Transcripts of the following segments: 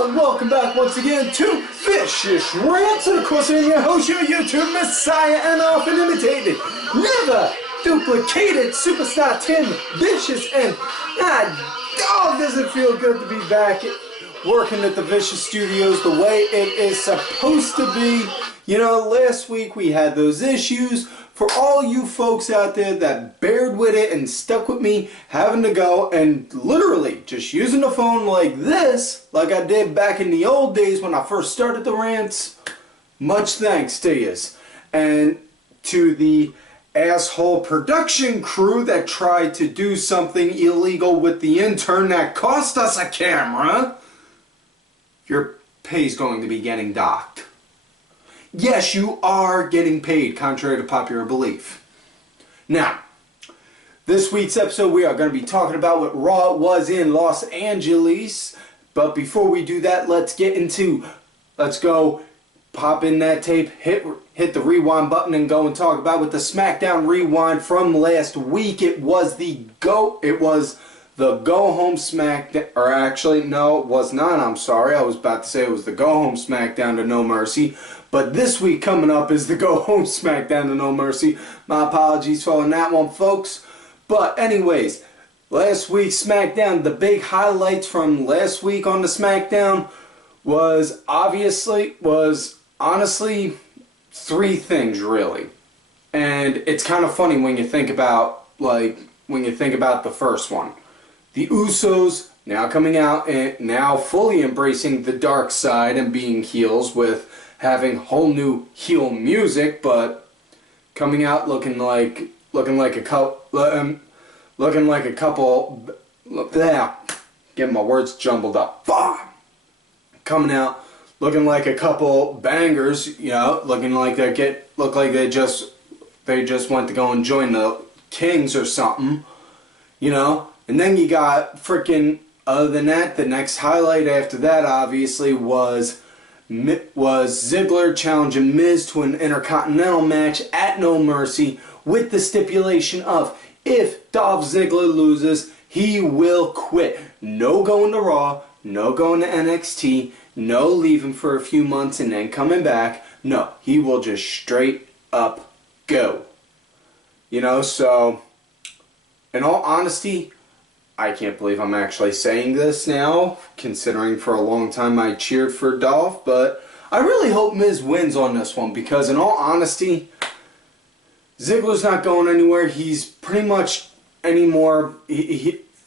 Hello and welcome back once again to Vicious Rants, and of course I'm your host, your YouTube messiah, and often imitated, never duplicated superstar Tim Vicious. And does it feel good to be back working at the Vicious Studios the way it is supposed to be. You know, last week we had those issues. For all you folks out there that bared with it and stuck with me having to go and literally just using the phone like this, like I did back in the old days when I first started the rants, much thanks to yous. And to the asshole production crew that tried to do something illegal with the intern that cost us a camera, your pay's going to be getting docked. Yes, you are getting paid, contrary to popular belief. Now, this week's episode we are going to be talking about what Raw was in Los Angeles. But before we do that, let's go pop in that tape, hit the rewind button and go and talk about with the SmackDown rewind from last week. It was the go home SmackDown, or actually, no, it was not. I'm sorry. I was about to say it was the go home SmackDown to No Mercy. But this week coming up is the go home SmackDown to No Mercy. My apologies for that one, folks. But anyways, last week's SmackDown, the big highlights from last week on the SmackDown was honestly three things really. And it's kind of funny when you think about the first one. The Usos now coming out and now fully embracing the dark side and being heels with having whole new heel music, but coming out looking like a couple. Getting my words jumbled up. Coming out looking like a couple bangers, you know, looking like they just went to go and join the Kings or something, you know. And then you got freaking, other than that, the next highlight after that obviously was Ziggler challenging Miz to an Intercontinental match at No Mercy with the stipulation of if Dolph Ziggler loses, he will quit. No going to Raw, no going to NXT, no leaving for a few months and then coming back. No, he will just straight up go. You know, so in all honesty, I can't believe I'm actually saying this now, considering for a long time I cheered for Dolph, but I really hope Miz wins on this one because in all honesty, Ziggler's not going anywhere. He's pretty much anymore,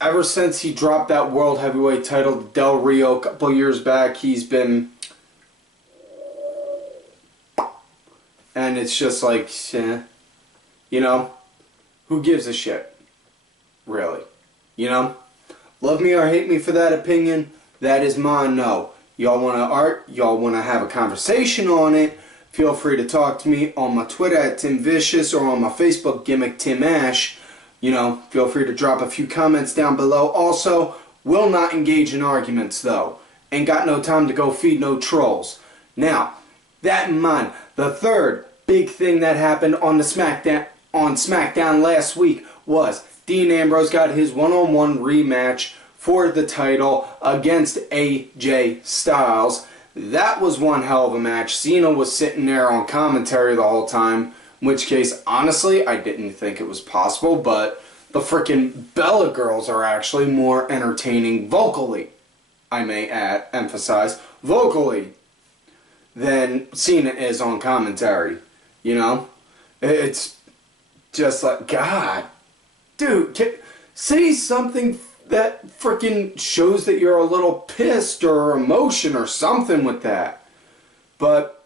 ever since he dropped that World Heavyweight title to Del Rio a couple years back, he's been, and it's just like, you know, who gives a shit, really? You know, love me or hate me for that opinion, that is mine. No, y'all want to have a conversation on it, feel free to talk to me on my Twitter at Tim Vicious or on my Facebook gimmick Tim Ash. You know, feel free to drop a few comments down below. Also, will not engage in arguments though. Ain't got no time to go feed no trolls. Now, that in mind, the third big thing that happened on the SmackDown last week was Dean Ambrose got his one-on-one rematch for the title against AJ Styles. That was one hell of a match. Cena was sitting there on commentary the whole time, in which case, honestly, I didn't think it was possible, but the frickin' Bella girls are actually more entertaining vocally, I may emphasize, vocally, than Cena is on commentary, you know? It's just like, God. Dude, say something that frickin' shows that you're a little pissed or emotion or something with that. But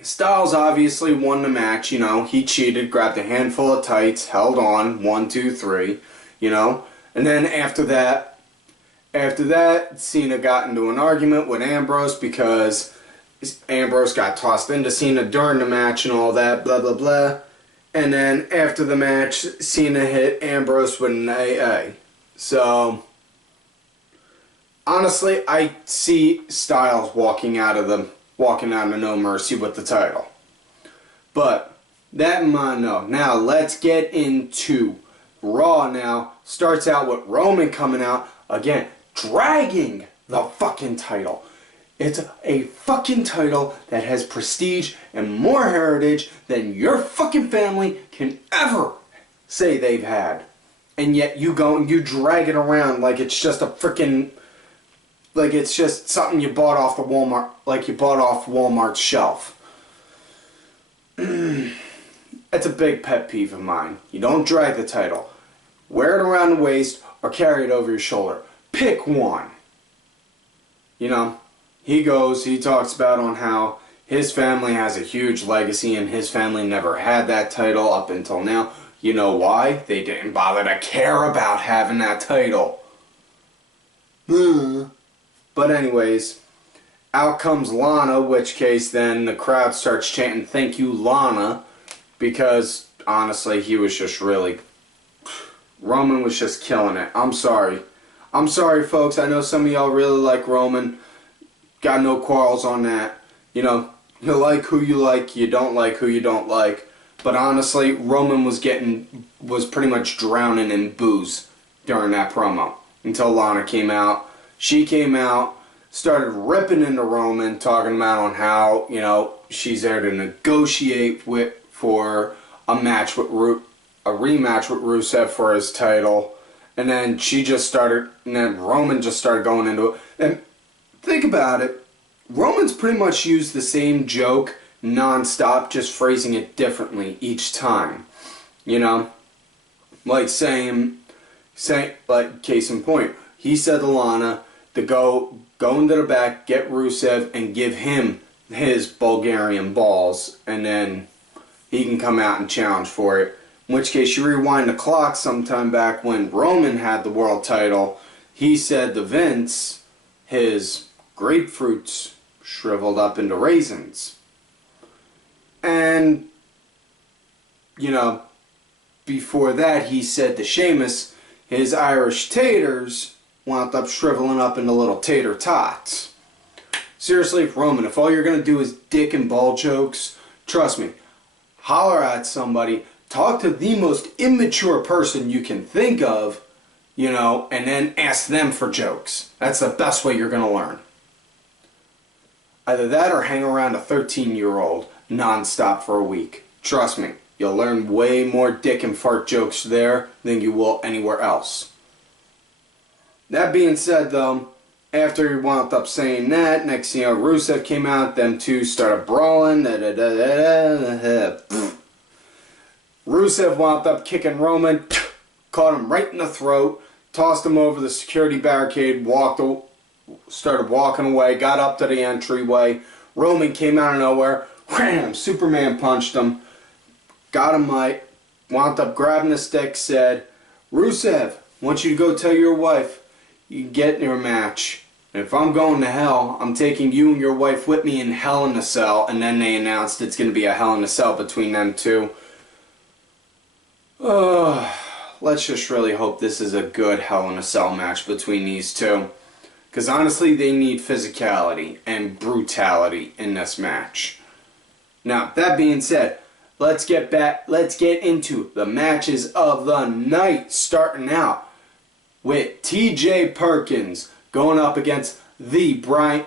Styles obviously won the match, you know. He cheated, grabbed a handful of tights, held on, 1, 2, 3, you know. And then after that, Cena got into an argument with Ambrose because Ambrose got tossed into Cena during the match and all that, blah, blah, blah. And then after the match, Cena hit Ambrose with an AA. So, honestly, I see Styles walking out of No Mercy with the title. But that in mind, no. Now let's get into Raw. Now starts out with Roman coming out again, dragging the fucking title. It's a fucking title that has prestige and more heritage than your fucking family can ever say they've had. And yet you go and you drag it around like it's just a freaking, like it's just something you bought off the Walmart, like you bought off Walmart's shelf. It's a big pet peeve of mine. You don't drag the title. Wear it around the waist or carry it over your shoulder. Pick one. You know, he talks about on how his family has a huge legacy and his family never had that title up until now. You know why? They didn't bother to care about having that title. But anyways, out comes Lana, which case then the crowd starts chanting, "Thank you, Lana," because honestly, he was just really, Roman was just killing it. I'm sorry. I'm sorry, folks. I know some of y'all really like Roman. Got no quarrels on that. You know, you like who you like, you don't like who you don't like. But honestly, Roman was pretty much drowning in booze during that promo until Lana came out. She came out, started ripping into Roman, talking about on how, you know, she's there to negotiate for a rematch with Rusev for his title. And then Roman just started going into it. And think about it. Roman's pretty much used the same joke non-stop, just phrasing it differently each time. You know? Like like case in point, he said to Lana to go into the back, get Rusev, and give him his Bulgarian balls, and then he can come out and challenge for it. In which case, you rewind the clock sometime back when Roman had the world title, he said to Vince, his grapefruits shriveled up into raisins. And, you know, before that, he said to Sheamus, his Irish taters wound up shriveling up into little tater tots. Seriously, Roman, if all you're going to do is dick and ball jokes, trust me, holler at somebody, talk to the most immature person you can think of, you know, and then ask them for jokes. That's the best way you're going to learn. Either that or hang around a 13-year-old non-stop for a week. Trust me, you'll learn way more dick and fart jokes there than you will anywhere else. That being said, though, after he wound up saying that, next thing you know, Rusev came out, them two started brawling. Rusev wound up kicking Roman, caught him right in the throat, tossed him over the security barricade, started walking away, got up to the entryway. Roman came out of nowhere, wham, Superman punched him, got him right, wound up grabbing the stick, said, "Rusev, I want you to go tell your wife you get in your match. And if I'm going to hell, I'm taking you and your wife with me in Hell in a Cell." And then they announced it's going to be a Hell in a Cell between them two. Let's just really hope this is a good Hell in a Cell match between these two. Because honestly, they need physicality and brutality in this match. Now, that being said, let's get into the matches of the night. Starting out with TJ Perkins going up against the Brian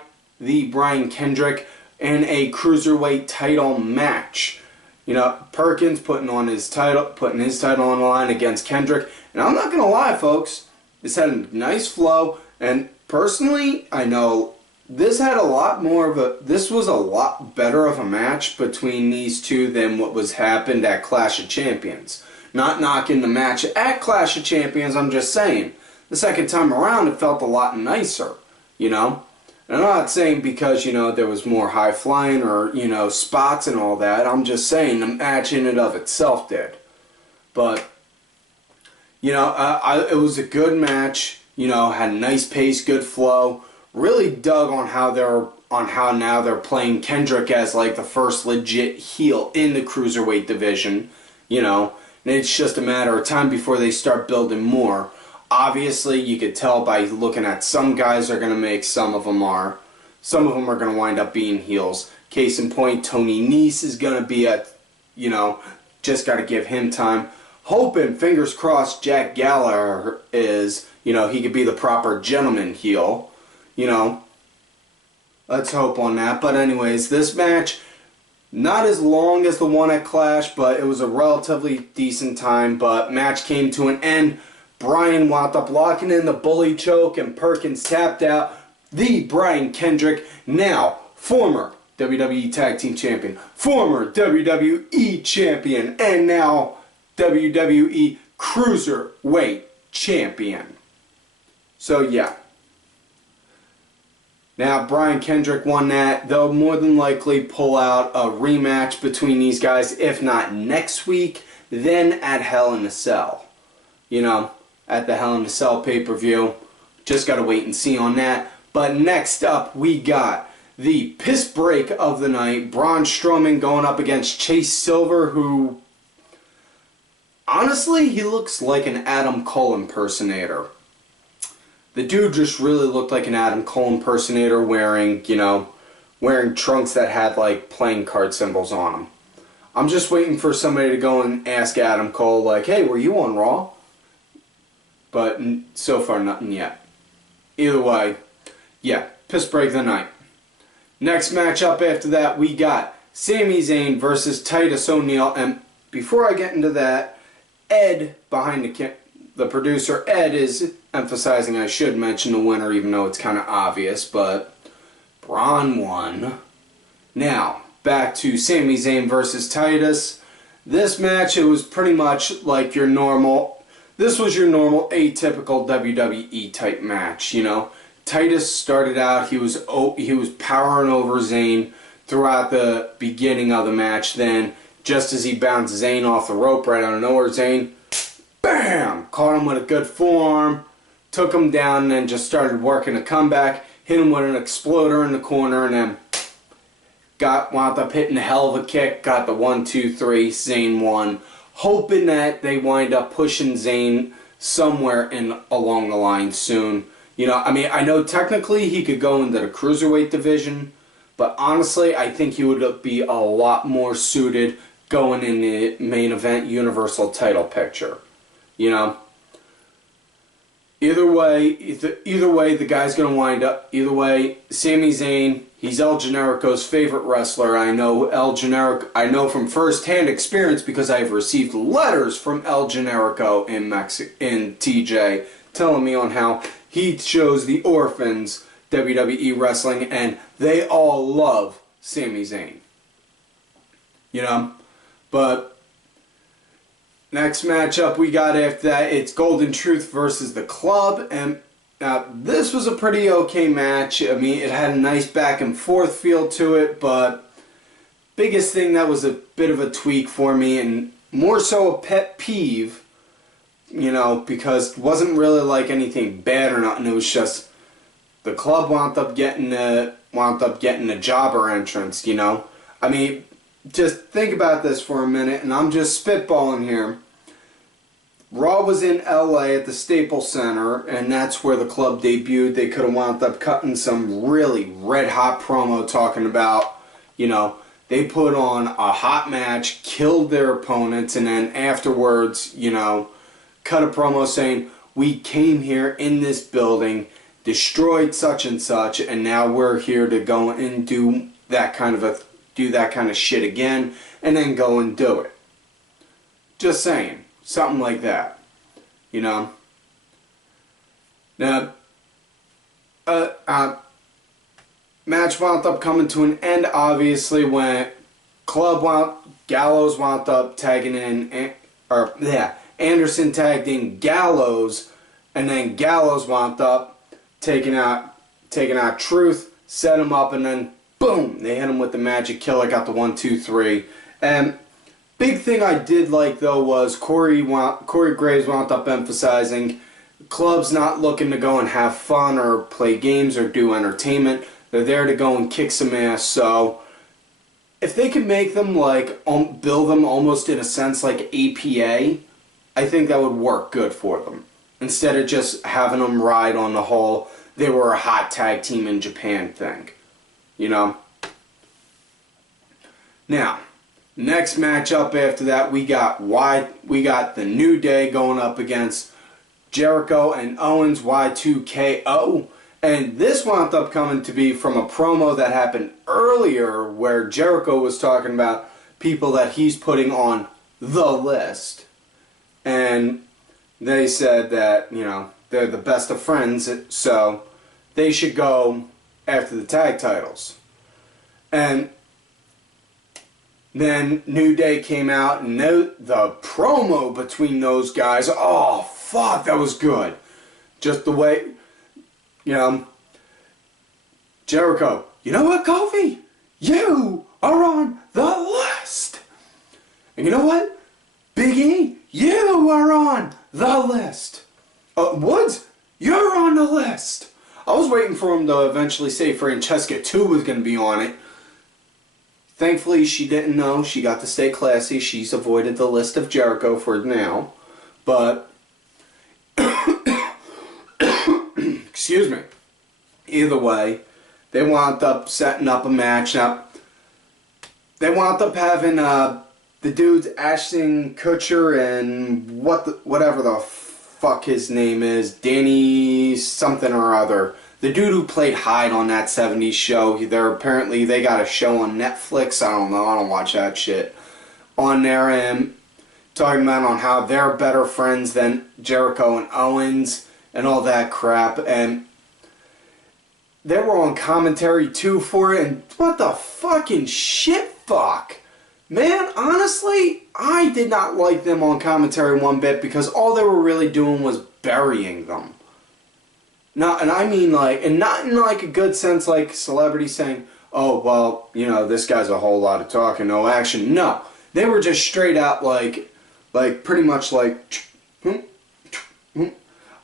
Kendrick in a cruiserweight title match. You know, Perkins putting his title on the line against Kendrick. And I'm not going to lie, folks, this had a nice flow. And personally, I know this was a lot better of a match between these two than what happened at Clash of Champions. Not knocking the match at Clash of Champions, I'm just saying. The second time around, it felt a lot nicer, you know? And I'm not saying because, you know, there was more high flying or, you know, spots and all that. I'm just saying the match in and of itself did. But, you know, it was a good match. You know, had a nice pace, good flow. Really dug on how now they're playing Kendrick as like the first legit heel in the cruiserweight division. You know, and it's just a matter of time before they start building more. Obviously, you could tell by looking at some guys are going to make, some of them are going to wind up being heels. Case in point, Tony Ness is going to be you know, just got to give him time. Hoping, fingers crossed, Jack Gallagher is, you know, he could be the proper gentleman heel, you know. Let's hope on that. But anyways, this match, not as long as the one at Clash, but it was a relatively decent time. But match came to an end. Bryan wound up locking in the bully choke, and Perkins tapped out. The Brian Kendrick, now former WWE Tag Team Champion, former WWE Champion, and now WWE Cruiserweight Champion. So yeah. Now Brian Kendrick won that. They'll more than likely pull out a rematch between these guys, if not next week, then at Hell in a Cell. You know, at the Hell in a Cell pay-per-view. Just gotta wait and see on that. But next up, we got the piss break of the night. Braun Strowman going up against Chase Silver, who, honestly, he looks like an Adam Cole impersonator. The dude just really looked like an Adam Cole impersonator wearing, you know, wearing trunks that had, like, playing card symbols on them. I'm just waiting for somebody to go and ask Adam Cole, like, hey, were you on Raw? But so far, nothing yet. Either way, yeah, piss break of the night. Next matchup after that, we got Sami Zayn versus Titus O'Neil. And before I get into that, Ed, behind the producer, Ed is emphasizing I should mention the winner, even though it's kind of obvious, but Braun won. Now, back to Sami Zayn versus Titus. This match, it was pretty much like your normal, this was your normal atypical WWE type match, you know. Titus started out, he was powering over Zayn throughout the beginning of the match. Then, just as he bounced Zayn off the rope right out of nowhere, Zayn, bam! Caught him with a good forearm, took him down, and then just started working a comeback, hit him with an exploder in the corner, and then wound up hitting a hell of a kick, got the 1, 2, 3, Zayn won, hoping that they wind up pushing Zayn somewhere along the line soon. You know, I mean, I know technically he could go into the Cruiserweight division, but honestly, I think he would be a lot more suited going in the main event Universal title picture. You know? Either way, the guy's going to wind up. Either way, Sami Zayn, he's El Generico's favorite wrestler. I know I know from first-hand experience because I've received letters from El Generico in TJ telling me on how he shows the orphans WWE wrestling, and they all love Sami Zayn. You know? But next matchup we got after that, it's Golden Truth versus The Club. And now this was a pretty okay match. I mean, it had a nice back and forth feel to it, but biggest thing that was a bit of a tweak for me, and more so a pet peeve, you know, because it wasn't really like anything bad or nothing. It was just The Club wound up getting a jobber entrance, you know. I mean, just think about this for a minute, and I'm just spitballing here. Raw was in LA at the Staples Center, and that's where The Club debuted. They could have wound up cutting some really red hot promo talking about, you know, they put on a hot match, killed their opponents, and then afterwards, you know, cut a promo saying, we came here in this building, destroyed such and such, and now we're here to go and do that kind of shit again, and then go and do it. Just saying. Something like that. You know? Now, match wound up coming to an end, obviously, when Gallows wound up tagging in, Anderson tagged in Gallows, and then Gallows wound up taking out Truth, set him up, and then boom, they hit him with the Magic Killer, got the 1, 2, 3. And big thing I did like though was Corey Graves wound up emphasizing Club's not looking to go and have fun or play games or do entertainment. They're there to go and kick some ass. So if they could make them like build them almost in a sense like APA, I think that would work good for them. Instead of just having them ride on the whole they were a hot tag team in Japan thing. You know? Now, next matchup after that, we got the New Day going up against Jericho and Owens, Y2KO. And this wound up coming to be from a promo that happened earlier where Jericho was talking about people that he's putting on the list. And they said that, you know, they're the best of friends, so they should go after the tag titles. And then New Day came out, and the promo between those guys, oh, fuck, that was good. Just the way, you know, Jericho, you know what, Kofi? You are on the list. And you know what? Big E, you are on the list. Woods, you're on the list. I was waiting for him to eventually say Francesca too was going to be on it. Thankfully, she didn't know. She got to stay classy. She's avoided the list of Jericho for now. But, excuse me. Either way, they wound up setting up a match. Now, they wound up having the dudes Ashton Kutcher and whatever the fuck his name is, Danny something or other. The dude who played Hyde on that 70s show, they got a show on Netflix. I don't know, I don't watch that shit. On there, and talking about on how they're better friends than Jericho and Owens and all that crap. And they were on commentary too for it, and what the fucking shit fuck. Man, honestly, I did not like them on commentary one bit because all they were really doing was burying them. And I mean like, and not in like a good sense like celebrities saying, oh, well, you know, this guy's a whole lot of talk and no action. No, they were just straight out like pretty much like,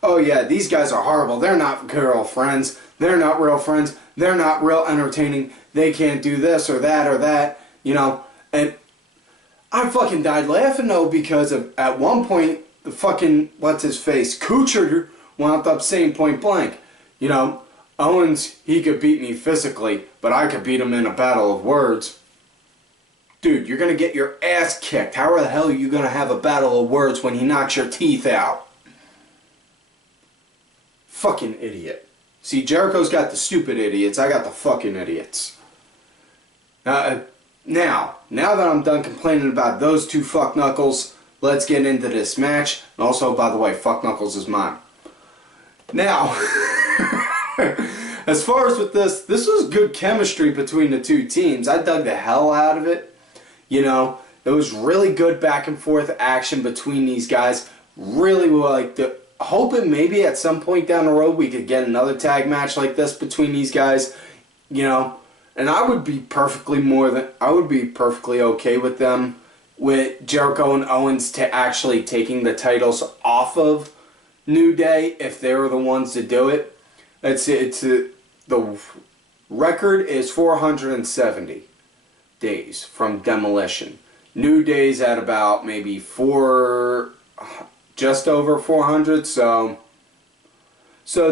oh yeah, these guys are horrible. They're not real friends. They're not real friends. They're not real entertaining. They can't do this or that, you know. And I fucking died laughing though because at one point the fucking what's-his-face Kuchar wound up saying point blank, you know, Owens, he could beat me physically, but I could beat him in a battle of words. Dude, you're gonna get your ass kicked. How the hell are you gonna have a battle of words when he knocks your teeth out? Fucking idiot. See, Jericho's got the stupid idiots. I got the fucking idiots. Now that I'm done complaining about those two fuck knuckles, let's get into this match. And also, by the way, fuck knuckles is mine. Now, as far as with this was good chemistry between the two teams. I dug the hell out of it. You know, it was really good back and forth action between these guys. Really like hoping maybe at some point down the road we could get another tag match like this between these guys. You know. And I would be perfectly okay with them, with Jericho and Owens actually taking the titles off of New Day if they were the ones to do it. The record is 470 days from demolition. New Day's at about maybe just over 400, so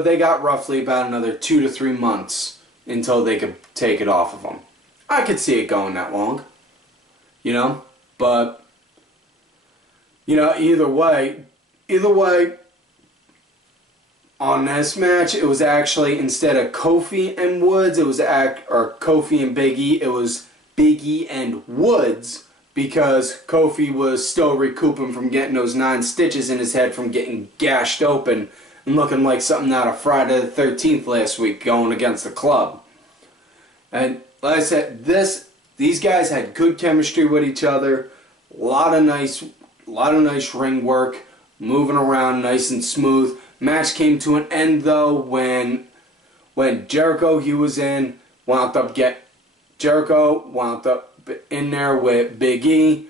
they got roughly about another 2 to 3 months until they could take it off of them. I could see it going that long, you know, but, you know, either way, on this match, it was actually, instead of Kofi and Woods, it was, or Kofi and Big E, it was Big E and Woods, because Kofi was still recouping from getting those 9 stitches in his head from getting gashed open and looking like something out of Friday the 13th last week going against the club. And like I said, these guys had good chemistry with each other. A lot of nice ring work, moving around nice and smooth. Match came to an end though when Jericho wound up in there with Big E,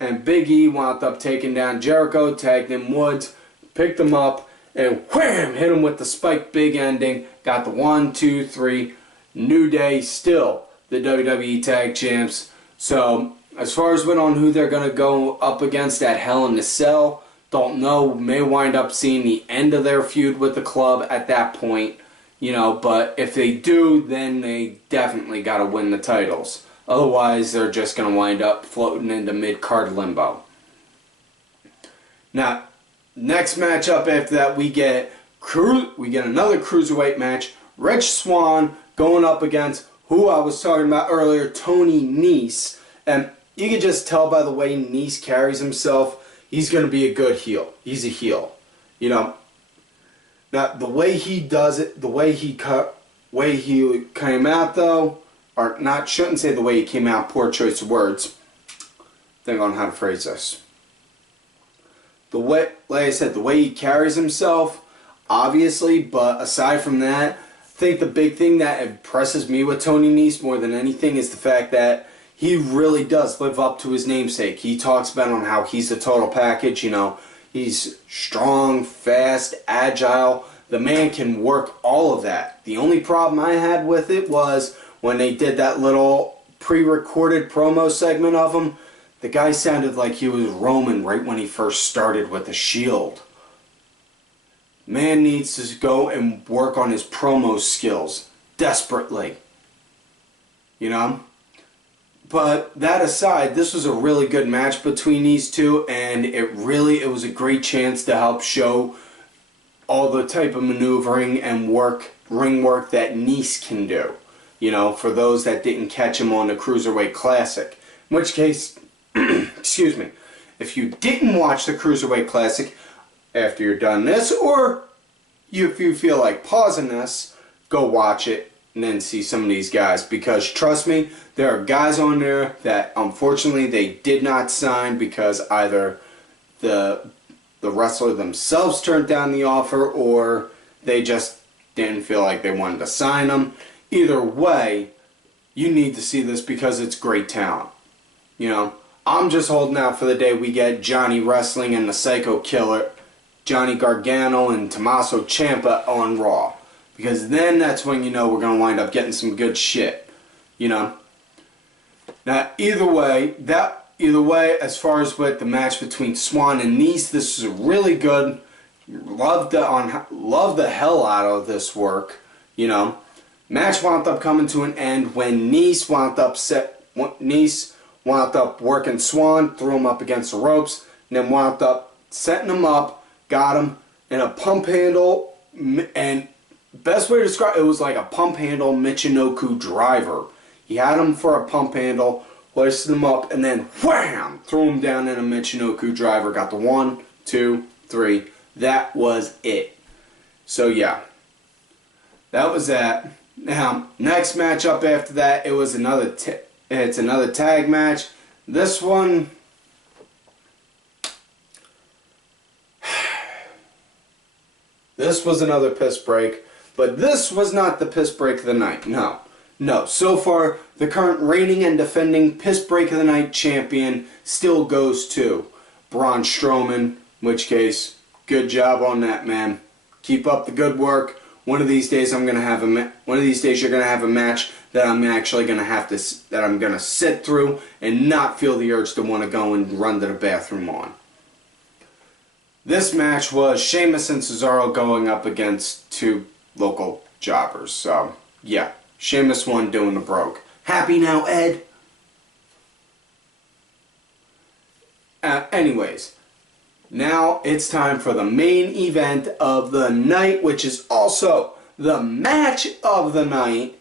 and Big E wound up taking down Jericho, tagged in Woods, picked him up, and wham! Hit him with the spike big ending. Got the 1, 2, 3. New Day still the WWE Tag Champs. So as far as on who they're going to go up against at Hell in a Cell, don't know. May wind up seeing the end of their feud with the club at that point. You know, but if they do, then they definitely got to win the titles. Otherwise, they're just going to wind up floating into mid-card limbo. Now, next matchup after that, we get we get another cruiserweight match. Rich Swann going up against who I was talking about earlier, Tony Ness. And you can just tell by the way Ness carries himself, he's going to be a good heel. He's a heel. You know, now the way he does it, the way he came out though, or not, shouldn't say the way he came out, poor choice of words. Think on how to phrase this. The way, like I said, the way he carries himself, obviously, but aside from that, I think the big thing that impresses me with Tony Ness more than anything is the fact that he really does live up to his namesake. He talks about on how he's the total package, you know. He's strong, fast, agile. The man can work all of that. The only problem I had with it was when they did that little pre-recorded promo segment of him, the guy sounded like he was Roman right when he first started with the Shield. Man needs to go and work on his promo skills desperately. You know? But that aside, this was a really good match between these two, and it was a great chance to help show all the type of maneuvering and ring work that Ness can do. You know, for those that didn't catch him on the Cruiserweight Classic. In which case, excuse me, if you didn't watch the Cruiserweight Classic after you're done this, or if you feel like pausing this, go watch it and then see some of these guys, because trust me, there are guys on there that unfortunately they did not sign because either the wrestler themselves turned down the offer or they just didn't feel like they wanted to sign them. Either way, you need to see this because it's great talent. You know, I'm just holding out for the day we get Johnny Wrestling and the Psycho Killer, Johnny Gargano and Tommaso Ciampa on Raw. Because then that's when you know we're going to wind up getting some good shit. You know? Now, either way, as far as with the match between Swann and Ness, this is really good. Love the hell out of this work. You know? Match wound up coming to an end when Ness wound up working Swann, threw him up against the ropes, and then wound up setting him up, got him in a pump handle, and best way to describe it was like a pump handle Michinoku driver. He had him for a pump handle, hoisted him up, and then wham! Threw him down in a Michinoku driver. Got the 1, 2, 3. That was it. So yeah, that was that. Now, next matchup after that, it was another tag match. This one, this was another piss break, but this was not the piss break of the night. No. So far, the current reigning and defending piss break of the night champion still goes to Braun Strowman. In which case, good job on that, man. Keep up the good work. One of these days, you're gonna have a match that I'm actually gonna sit through and not feel the urge to want to go and run to the bathroom on. This match was Sheamus and Cesaro going up against two local jobbers. So yeah, Sheamus won doing the broke. Happy now, Ed? Anyways. Now it's time for the main event of the night, which is also the match of the night.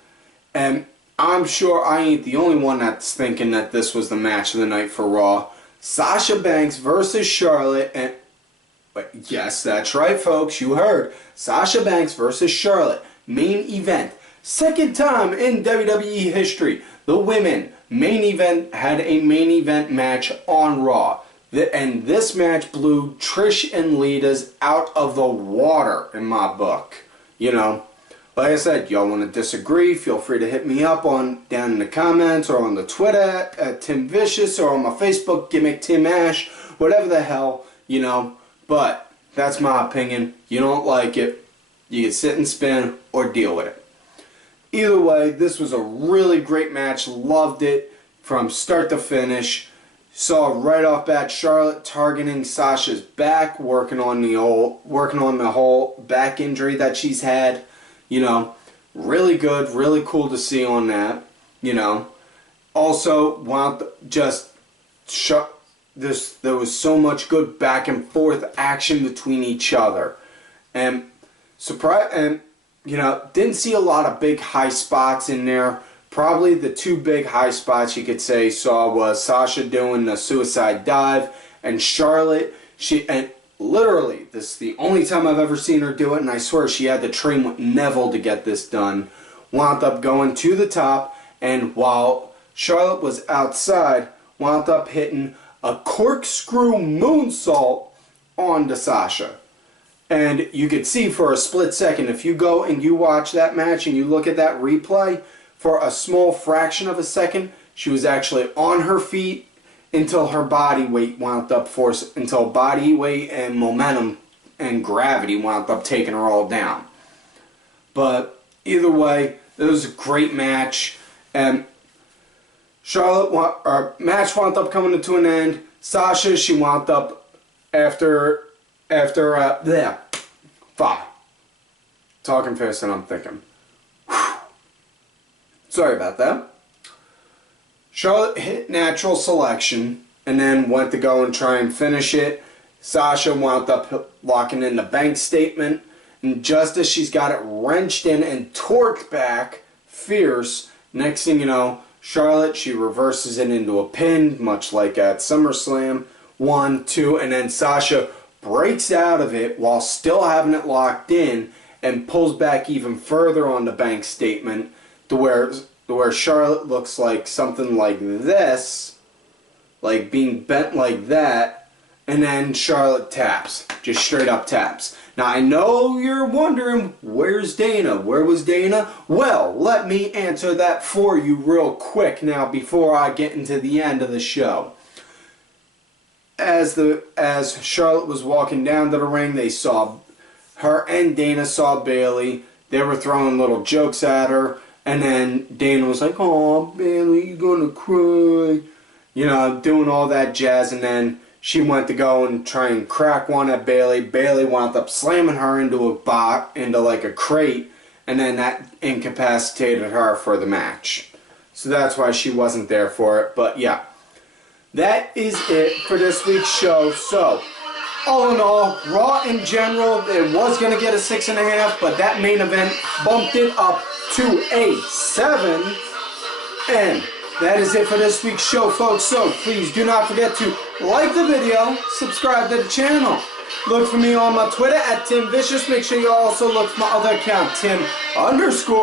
And I'm sure I ain't the only one that's thinking that this was the match of the night for Raw. Sasha Banks versus Charlotte. And yes, that's right, folks. You heard. Sasha Banks versus Charlotte. Main event. Second time in WWE history, the women had a main event match on Raw. And this match blew Trish and Lita's out of the water in my book. You know, like I said, y'all want to disagree, feel free to hit me up down in the comments or on the Twitter at Tim Vicious or on my Facebook, Gimmick Tim Ash, whatever the hell, you know. But that's my opinion. You don't like it, you can sit and spin or deal with it. Either way, this was a really great match. Loved it from start to finish. Saw right off bat Charlotte targeting Sasha's back, working on the whole back injury that she's had. You know, really good, really cool to see on that. You know, also there was so much good back and forth action between each other, and surprise, and you know, didn't see a lot of big high spots in there. Probably the two big high spots you could say saw was Sasha doing the suicide dive, and Charlotte, and literally, this is the only time I've ever seen her do it, and I swear she had to train with Neville to get this done, wound up going to the top, and while Charlotte was outside, wound up hitting a corkscrew moonsault onto Sasha. And you could see for a split second, if you go and you watch that match and you look at that replay, for a small fraction of a second, she was actually on her feet until her body weight wound up until body weight and momentum and gravity wound up taking her all down. But either way, it was a great match, and match wound up coming to an end. Sasha, she wound up talking fast and I'm thinking. Sorry about that. Charlotte hit natural selection and then went to go and try and finish it. Sasha wound up locking in the bank statement, and just as she's got it wrenched in and torqued back fierce, next thing you know, Charlotte, she reverses it into a pin, much like at SummerSlam. 1, 2, and then Sasha breaks out of it while still having it locked in and pulls back even further on the bank statement to where Charlotte looks like something like this, like being bent like that, and then Charlotte taps, just straight up taps. Now I know you're wondering, where's Dana? Where was Dana? Well, let me answer that for you real quick now before I get into the end of the show. As Charlotte was walking down to the ring, they saw her and Dana saw Bayley. They were throwing little jokes at her, and then Dana was like, "Oh, Bayley, you're gonna cry," you know, doing all that jazz. And then she went to go and try and crack one at Bayley. Bayley wound up slamming her into like a crate, and then that incapacitated her for the match. So that's why she wasn't there for it. But yeah. That is it for this week's show. So, all in all, Raw in general, it was going to get a 6.5, but that main event bumped it up to a 7. And that is it for this week's show, folks. So, please do not forget to like the video, subscribe to the channel. Look for me on my Twitter at Tim Vicious. Make sure you also look for my other account, Tim_Vicious.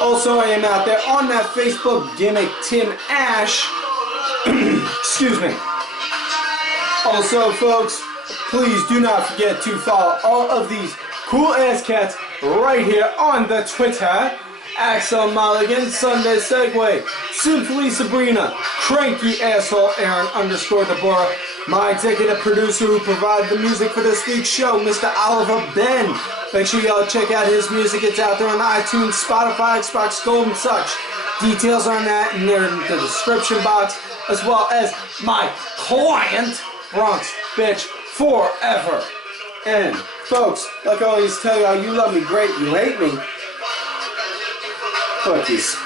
Also, I am out there on that Facebook gimmick, Tim Ash. Excuse me. Also, folks, please do not forget to follow all of these cool ass cats right here on the Twitter. Axel Mulligan, Sunday Segway, Simply Sabrina, Cranky Asshole Aaron _Deborah, my executive producer who provided the music for this week's show, Mr. Oliver Ben. Make sure y'all check out his music. It's out there on iTunes, Spotify, Xbox Gold, and such. Details on that in the description box, as well as my client, Bronx Bitch Forever. And, folks, like I always tell y'all, you love me great, you hate me. Fuck these.